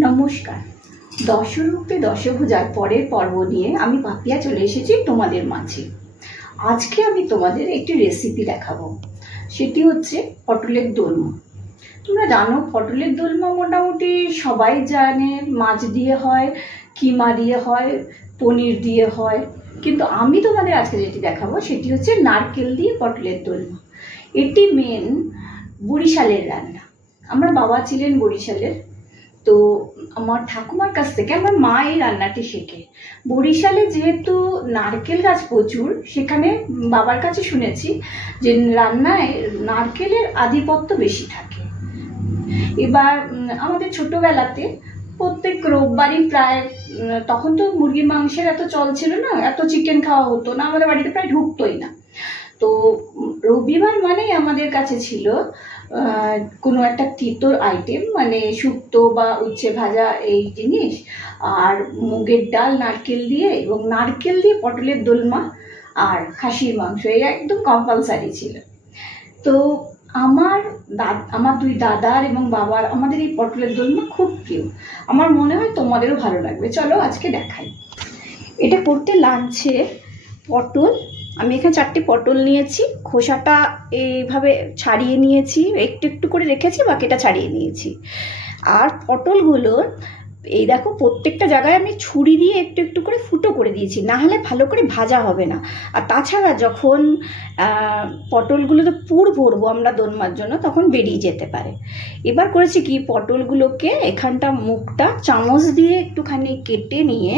নমস্কার। দশরূপে দশভুজার পরের পর্ব নিয়ে আমি পাপিয়া চলে এসেছি তোমাদের মাঝে। আজকে আমি তোমাদের একটি রেসিপি দেখাবো, সেটি হচ্ছে পটলের দোলমা। তোমরা জানো পটলের দোলমা মোটামুটি সবাই জানে, মাছ দিয়ে হয়, কিমা দিয়ে হয়, পনির দিয়ে হয়, কিন্তু আমি তোমাদের আজকে যেটি দেখাবো সেটি হচ্ছে নারকেল দিয়ে পটলের দোলমা। এটি মেন বরিশালের রান্না। আমার বাবা ছিলেন বরিশালের, তো আমার ঠাকুমার কাছ থেকে আমার মা এই রান্নাটি শেখে। বরিশালে যেহেতু নারকেল গাছ প্রচুর, সেখানে বাবার কাছে শুনেছি যে রান্নায় নারকেলের আধিপত্য বেশি থাকে। এবার আমাদের ছোটবেলাতে প্রত্যেক রোববারই প্রায়, তখন তো মুরগির মাংসের এত চল ছিল না, এত চিকেন খাওয়া হতো না, আমাদের বাড়িতে প্রায় ঢুকতোই না। তো রবিবার মানেই আমাদের কাছে ছিল কোনো একটা তিতর আইটেম, মানে শুক্তো বা উচ্ছে ভাজা এই জিনিস, আর মুগের ডাল নারকেল দিয়ে, এবং নারকেল দিয়ে পটলের দোলমা আর খাসির মাংস, এই একদম কম্পালসারি ছিল। তো আমার দুই দাদার এবং বাবার আমাদের এই পটলের দোলমা খুব প্রিয়। আমার মনে হয় তোমাদেরও ভালো লাগবে। চলো আজকে দেখাই। এটা করতে লাগছে পটল। আমি এখানে 4টে পটল নিয়েছি, খোসাটা এইভাবে ছাড়িয়ে নিয়েছি, একটু একটু করে রেখেছি, বাকিটা ছাড়িয়ে নিয়েছি। আর পটলগুলোর এই দেখো প্রত্যেকটা জায়গায় আমি ছুরি দিয়ে একটু একটু করে ফুটো করে দিয়েছি, না হলে ভালো করে ভাজা হবে না। আর তাছাড়া যখন পটলগুলো তো পুর ভরবো আমরা দোলমার জন্য, তখন বেরিয়ে যেতে পারে। এবার করেছি কি, পটলগুলোকে এখানটা মুখটা চামচ দিয়ে একটুখানি কেটে নিয়ে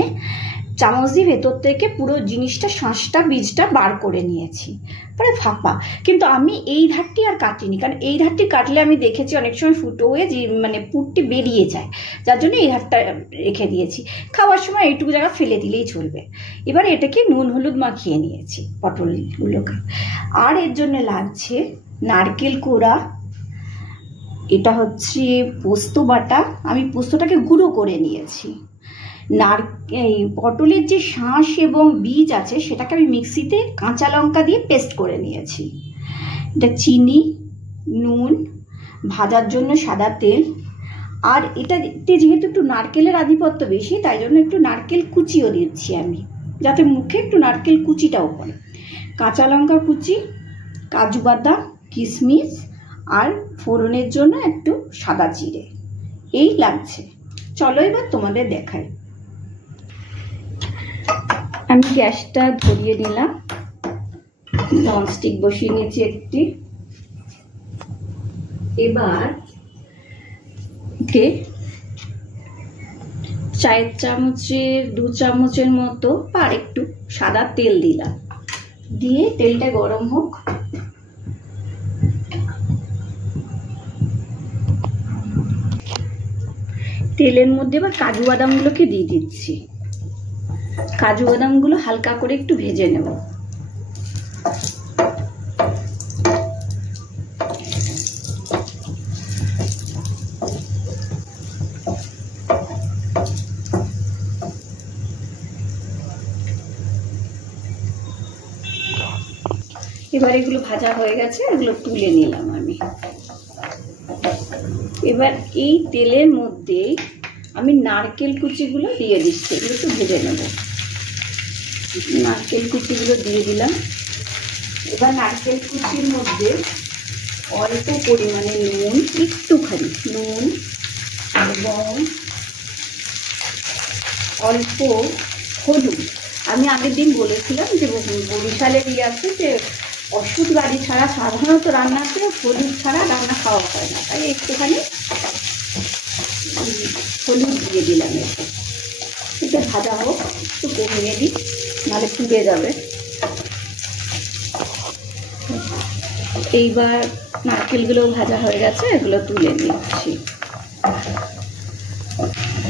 চামচ দিয়ে ভেতর থেকে পুরো জিনিসটা, শাঁসটা, বীজটা বার করে নিয়েছি, পরে ফাঁপা। কিন্তু আমি এই ধারটি আর কাটিনি, কারণ এই ধারটি কাটলে আমি দেখেছি অনেক সময় ফুটো হয়ে যে মানে পুরটি বেরিয়ে যায়, যার জন্য এই ধারটা রেখে দিয়েছি। খাওয়ার সময় এইটুকু জায়গা ফেলে দিলেই চলবে। এবার এটাকে নুন হলুদ মাখিয়ে নিয়েছি পটলগুলোকে। আর এর জন্য লাগছে নারকেল কোড়া, এটা হচ্ছে পোস্ত বাটা, আমি পোস্তটাকে গুঁড়ো করে নিয়েছি। এই পটলের যে শাঁস এবং বীজ আছে সেটাকে আমি মিক্সিতে কাঁচা লঙ্কা দিয়ে পেস্ট করে নিয়েছি। এটা চিনি, নুন, ভাজার জন্য সাদা তেল, আর এটাতে যেহেতু একটু নারকেলের আধিপত্য বেশি, তাই জন্য একটু নারকেল কুচিও দিচ্ছি আমি, যাতে মুখে একটু নারকেল কুচিটাও পড়ে। কাঁচা লঙ্কা কুচি, কাজু বাদাম, কিশমিশ, আর ফোড়নের জন্য একটু সাদা জিরে, এই লাগছে। চলো এবার তোমাদের দেখাই। আমি গ্যাসটা ধরিয়ে নিলাম, ননস্টিক বসিয়ে নিয়েছি একটি। এবার চায়ের চামচের 2 চামচের মতো আর একটু সাদা তেল দিলাম, দিয়ে তেলটা গরম হোক। তেলের মধ্যে এবার কাজু বাদামগুলোকে দিয়ে দিচ্ছি। কাজু বাদামগুলো হালকা করে একটু ভেজে নেব। এবার এগুলো ভাজা হয়ে গেছে, এগুলো তুলে নিলাম আমি। এবার এই তেলের মধ্যে আমি নারকেল কুচিগুলো দিয়ে দিচ্ছি, এগুলো একটু ভেজে নেব। নারকেল কুচিগুলো দিয়ে দিলাম। এবার নারকেল কুচির মধ্যে অল্প পরিমাণে নুন, একটুখানি নুন, এবং অল্প হলুদ। আমি আগের দিন বলেছিলাম যে বরিশালের আছে যে ওষুধ বাড়ি ছাড়া সাধারণত রান্নাতে হলুদ ছাড়া রান্না খাওয়া হয় না, তাই একটুখানি হলুদ দিয়ে দিলাম। এটা ভাজা হোক, একটু কমিয়ে দিই, নাহলে পুড়ে যাবে। এইবার নারকেলগুলো ভাজা হয়ে গেছে, এগুলো তুলে নিচ্ছি।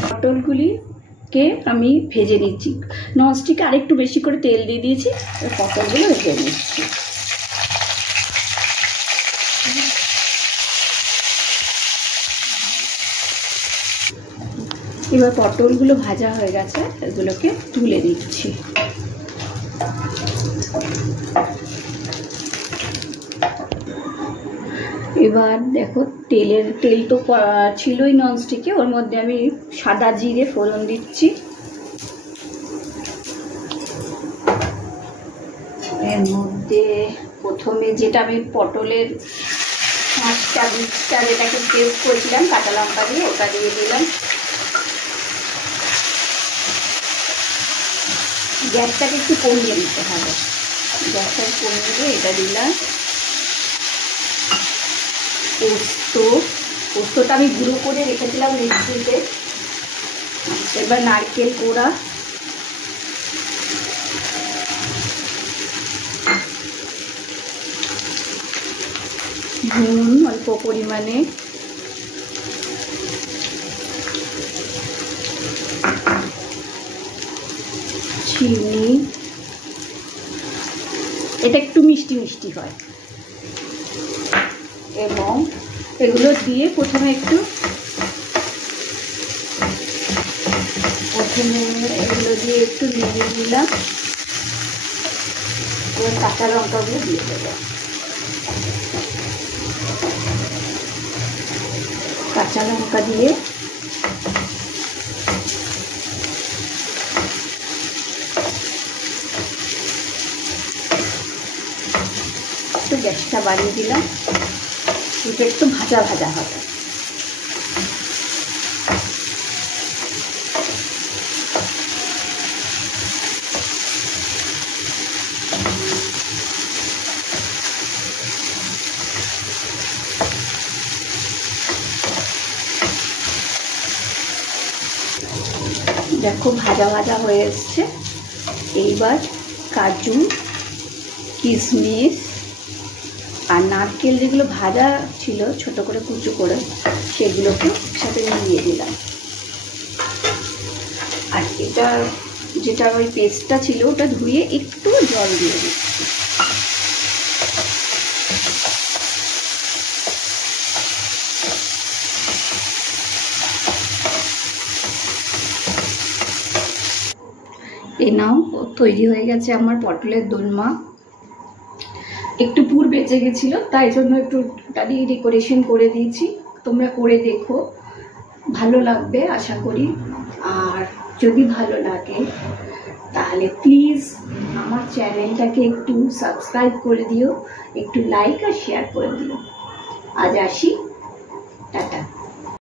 পটলগুলিকে আমি ভেজে নিচ্ছি, ননস্টিকে আরেকটু বেশি করে তেল দিয়ে দিয়েছি, পটলগুলো ভেজে নিচ্ছি। এবার পটলগুলো ভাজা হয়ে গেছে, এগুলোকে তুলে দিচ্ছি। এবার দেখো তেল তো ছিলই ননস্টিকে, ওর মধ্যে আমি সাদা জিরে ফোড়ন দিচ্ছি। এর মধ্যে প্রথমে যেটা আমি পটলের বীজটা যেটাকে পেস্ট করেছিলাম কাঁচা লঙ্কা দিয়ে, ওটা দিয়ে দিলাম। গ্যাসটাকে একটু কমিয়ে দিতে হবে, গ্যাসটা কমিয়ে দিয়ে এটা দিলাম। পোস্তটা আমি গুঁড়ো করে রেখেছিলাম মিক্সিতে। এবার নারকেল কোড়া, নুন অল্প পরিমাণে, চিনি, এটা একটু মিষ্টি মিষ্টি হয়, এবং এগুলো দিয়ে প্রথমে এগুলো দিয়ে একটু নেড়ে দিলাম। এবার কাঁচা লঙ্কাগুলো দিয়ে দেবো। কাঁচা লঙ্কা দিয়ে একটু গ্যাসটা বাড়িয়ে দিলাম, এটা একটু ভাজা ভাজা হবে। দেখো ভাজা ভাজা হয়ে এসছে। এইবার কাজু, কিশমিশ আর নারকেল যেগুলো ভাজা ছিল ছোট করে কুচো করে, সেগুলোকে একসাথে মিলিয়ে দিলাম। আর এটা যেটা ওই পেস্টটা ছিল ওটা ধুয়ে একটু জল দিয়ে দিচ্ছি। এ নাও, তৈরি হয়ে গেছে আমার পটলের দোলমা। একটু পুর বেঁচে গেছিলো, তাই জন্য একটু ওটা দিয়ে ডেকোরেশন করে দিয়েছি। তোমরা করে দেখো, ভালো লাগবে আশা করি। আর যদি ভালো লাগে তাহলে প্লিজ আমার চ্যানেলটাকে একটু সাবস্ক্রাইব করে দিও, একটু লাইক আর শেয়ার করে দিও। আজ আসি, টাটা।